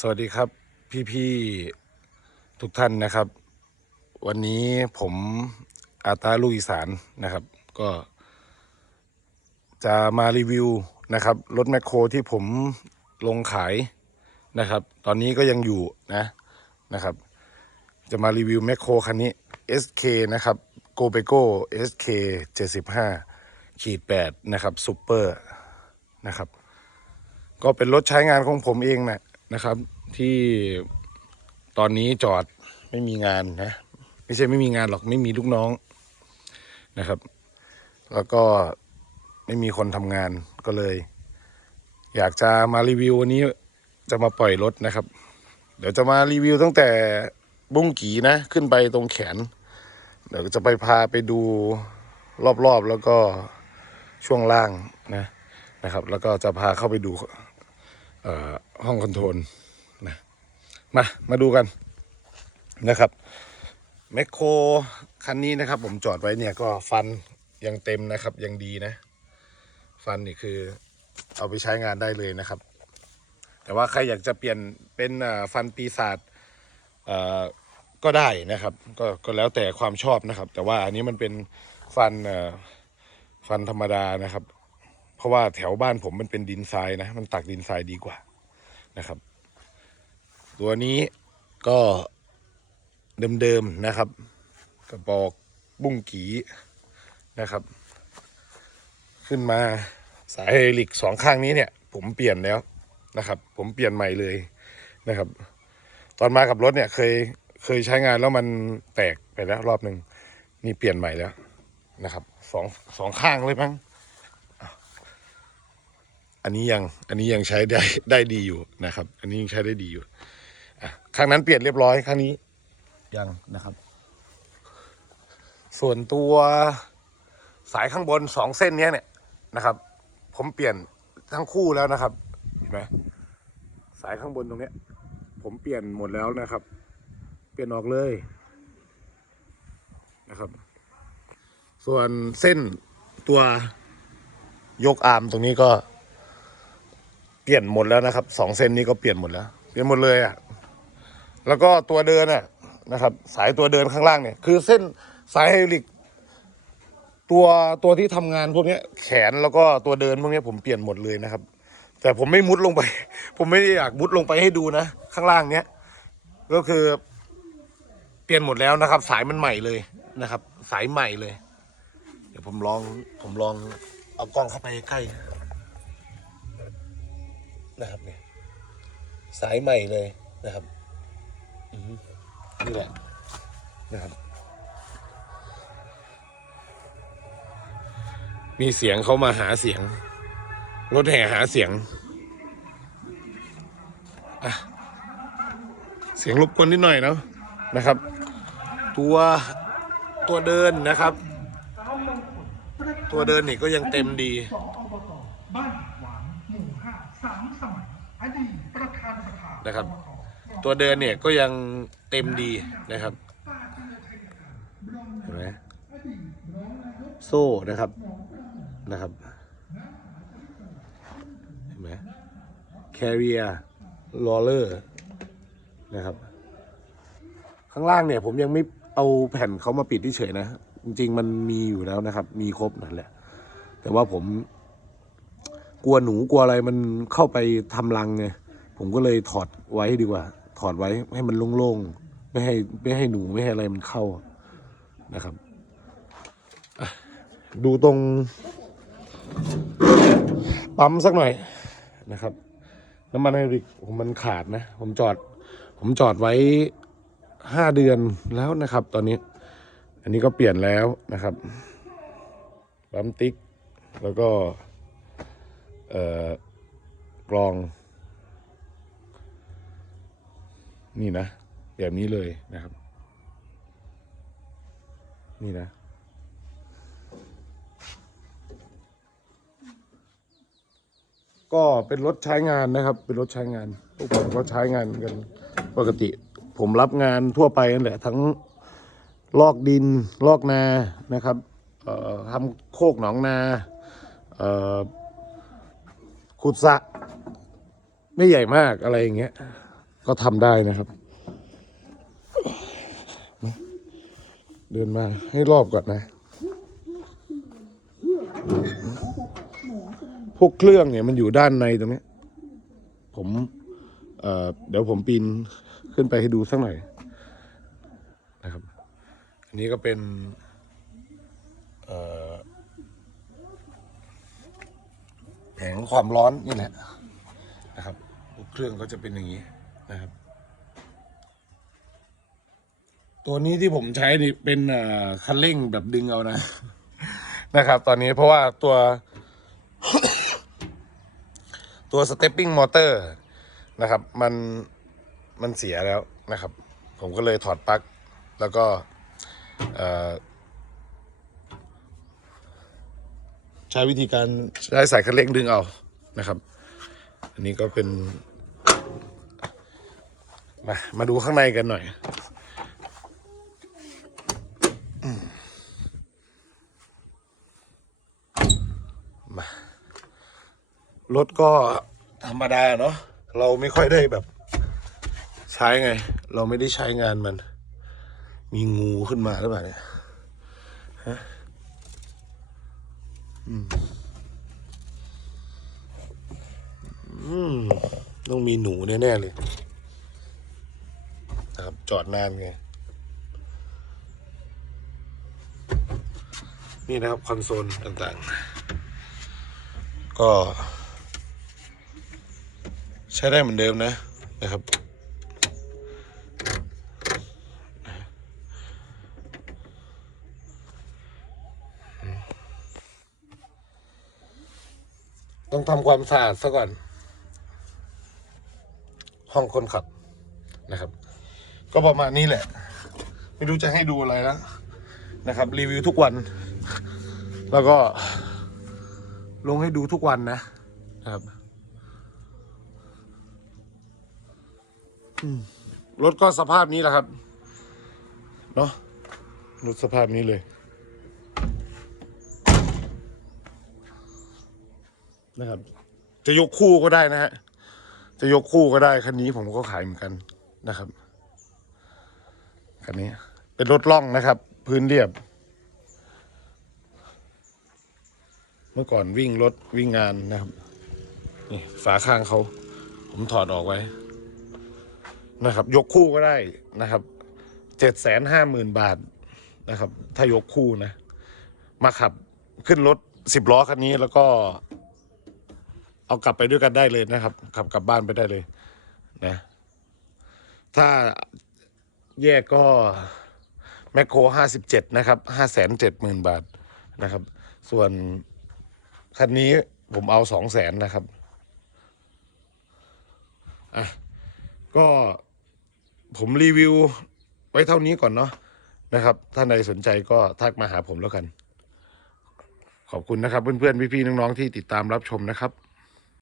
สวัสดีครับพี่ๆทุกท่านนะครับ วันนี้ผมอาตาลูกอีสานนะครับ ก็จะมารีวิวนะครับรถแมคโครที่ผมลงขายนะครับ ตอนนี้ก็ยังอยู่นะนะครับ จะมารีวิวแมคโครคันนี้ SK นะครับโกเบโก้ SK 75ขีด8นะครับซูเปอร์นะครับ ก็เป็นรถใช้งานของผมเองนะ นะครับที่ตอนนี้จอดไม่มีงานนะ ไม่ใช่ไม่มีงานหรอกไม่มีลูกน้องนะครับ แล้วก็ไม่มีคนทำงานก็เลย อยากจะมารีวิววันนี้จะมาปล่อยรถนะครับ เดี๋ยวจะมารีวิวตั้งแต่บุ้งกีนะ ขึ้นไปตรงแขน เดี๋ยวจะไปพาไปดูรอบๆแล้วก็ช่วงล่างนะนะครับ แล้วก็จะพาเข้าไปดูเอ่อ ห้องคอนโทรลนะมามาดูกันนะครับแมคโครคันนี้นะครับ ผมจอดไว้เนี่ยก็ฟันยังเต็มนะครับยังดีนะ ฟันนี่คือเอาไปใช้งานได้เลยนะครับ แต่ว่าใครอยากจะเปลี่ยนเป็นฟันปีศาจก็ได้นะครับ ก็ก็แล้วแต่ความชอบนะครับ แต่ว่าอันนี้มันเป็นฟันฟันธรรมดานะครับ เพราะว่าแถวบ้านผมมันเป็นดินทรายนะ มันตักดินทรายดีกว่า นะครับ ตัวนี้ก็เดิมๆนะครับ กระบอกบุ้งกีนะครับ ขึ้นมาสายไฮดรอลิกสองข้างนี้เนี่ย ผมเปลี่ยนแล้วนะครับ ผมเปลี่ยนใหม่เลยนะครับ ตอนมากับรถเนี่ยเคยเคยใช้งานแล้วมันแตกไปแล้วรอบหนึ่งนี่เปลี่ยนใหม่แล้วนะครับสองสองข้างเลยมั้ง อันนี้ยังอันนี้ยังใช้ได้ได้ดีอยู่นะครับ อันนี้ยังใช้ได้ดีอยู่อะข้างนั้นเปลี่ยนเรียบร้อยข้างนี้ยังนะครับ ส่วนตัวสายข้างบนสองเส้นเนี้ยเนี่ยนะครับ ผมเปลี่ยนทั้งคู่แล้วนะครับเห็นไหมสายข้างบนตรงเนี้ย ผมเปลี่ยนหมดแล้วนะครับ เปลี่ยนออกเลยนะครับ ส่วนเส้นตัวยกอาร์มตรงนี้ก็ เปลี่ยนหมดแล้วนะครับสองเส้นนี้ก็เปลี่ยนหมดแล้ว เปลี่ยนหมดเลยอะ่ะแล้วก็ตัวเดินอะนะครับ สายตัวเดินข้างล่างเนี่ย คือเส้นสายไฮดรอลิก ตัวตัวที่ทำงานพวกนี้ยแขนแล้วก็ตัวเดินพวกนี้ผมเปลี่ยนหมดเลยนะครับ แต่ผมไม่มุดลงไป ผมไม่ได้อยากมุดลงไปให้ดูนะ ข้างล่างเนี้ยก็คือเปลี่ยนหมดแล้วนะครับ สายมันใหม่เลยนะครับ สายใหม่เลย เดี๋ยวผมลองผมลองเอากล้องเข้าไปใกล้ นะครับเนี่ยสายใหม่เลยนะครับนี่แหละนะครับ มีเสียงเขามาหาเสียง รถแห่หาเสียงเสียงรบกวนนิดหน่อยเนาะนะครับ ตัวตัวเดินนะครับ ตัวเดินนี่ก็ยังเต็มดี สามสมัยอดีตประธานสภานะครับอบตตัวเดินเนี่ยก็ยังเต็มดีนะครับเห็นไหมโซ่นะครับนะครับเห็นไหม carrier roller นะครับ ข้างล่างเนี่ยผมยังไม่เอาแผ่นเขามาปิดเฉยๆนะ จริง ๆ มันมีอยู่แล้วนะครับ มีครบนั่นแหละ แต่ว่าผม กลัวหนูกลัวอะไรมันเข้าไปทำรังไงผมก็เลยถอดไว้ดีกว่า ถอดไว้ให้มันโล่งๆไม่ให้ไม่ให้หนูไม่ให้อะไรมันเข้านะครับ ดูตรงปั๊มสักหน่อยนะครับน้ำมันไฮดรอลิกผมมันขาดนะ ผมจอด ผมจอดไว้ห้าเดือนแล้วนะครับ ตอนนี้ อันนี้ก็เปลี่ยนแล้วนะครับปั๊มติ๊กแล้วก็ กรอง นี่นะ แบบนี้เลยนะครับ นี่นะ ก็เป็นรถใช้งานนะครับ เป็นรถใช้งานพวกผมก็ใช้งานกันปกติ ผมรับงานทั่วไปนั่นแหละทั้งลอกดินลอกนานะครับทำโคกหนองนาเอ่อ ขุดสระไม่ใหญ่มากอะไรอย่างเงี้ย ก็ทำได้นะครับ เดินมาให้รอบก่อนนะ พวกเครื่องเนี่ยมันอยู่ด้านในตรงนี้ ผมเเดี๋ยวผมปีนขึ้นไปให้ดูสักหน่อยนะครับ อันนี้ก็เป็น เอ่อ แผ งความร้อนนี่แหละนะครับพวกเครื่องก็จะเป็นอย่างนี้นะครับ ตัวนี้ที่ผมใช้นี่เป็นคันเร่งแบบดึงเอานะ นะครับ ตอนนี้เพราะว่าตัว ตัวสเตปปิ้งมอเตอร์นะครับ มันมันเสียแล้วนะครับ ผมก็เลยถอดปลั๊กแล้วก็เอ่อ ใช้วิธีการใช้สายคันเร่งดึงเอานะครับ อันนี้ก็เป็นมามาดูข้างในกันหน่อยรถก็ธรรมดาเนาะเราไม่ค่อยได้แบบ ใช้ไง เราไม่ได้ใช้งานมัน มีงูขึ้นมาหรือเปล่าเนี่ยฮะ ต้องมีหนูแน่ ๆ เลยนะครับ จอดนานไง นี่นะครับ คอนโซลต่างๆ ก็ ใช้ได้เหมือนเดิมนะนะครับ ต้องทำความสะอาดซะก่อน ห้องคนขับนะครับ ก็ประมาณนี้แหละ ไม่รู้จะให้ดูอะไรแล้วนะครับ รีวิวทุกวัน แล้วก็ลงให้ดูทุกวันนะครับรถก็สภาพนี้แหละครับ เนาะรถสภาพนี้เลย นะครับ จะยกคู่ก็ได้นะฮะจะยกคู่ก็ได้คันนี้ผมก็ขายเหมือนกันนะครับคันนี้ เป็นรถล่องนะครับ พื้นเรียบ เมื่อก่อนวิ่งรถวิ่งงานนะครับนี่ฝาข้างเขา ผมถอดออกไว้นะครับ ยกคู่ก็ได้นะครับเจ็ดแสนห้าหมื่นบาทนะครับ ถ้ายกคู่นะ มาขับขึ้นรถสิบล้อคันนี้แล้วก็ เอากลับไปด้วยกันได้เลยนะครับ ขับกลับบ้านไปได้เลย นะ ถ้าแยกก็แมคโครห้าสิบเจ็ดนะครับห้าแสนเจ็ดหมื่นบาทนะครับ ส่วนคันนี้ผมเอาสองแสนนะครับอะก็ผมรีวิวไว้เท่านี้ก่อนเนาะนะครับท่านใดสนใจก็ทักมาหาผมแล้วกัน ขอบคุณนะครับ เพื่อนๆ พี่ๆ น้องๆ ที่ติดตามรับชมนะครับ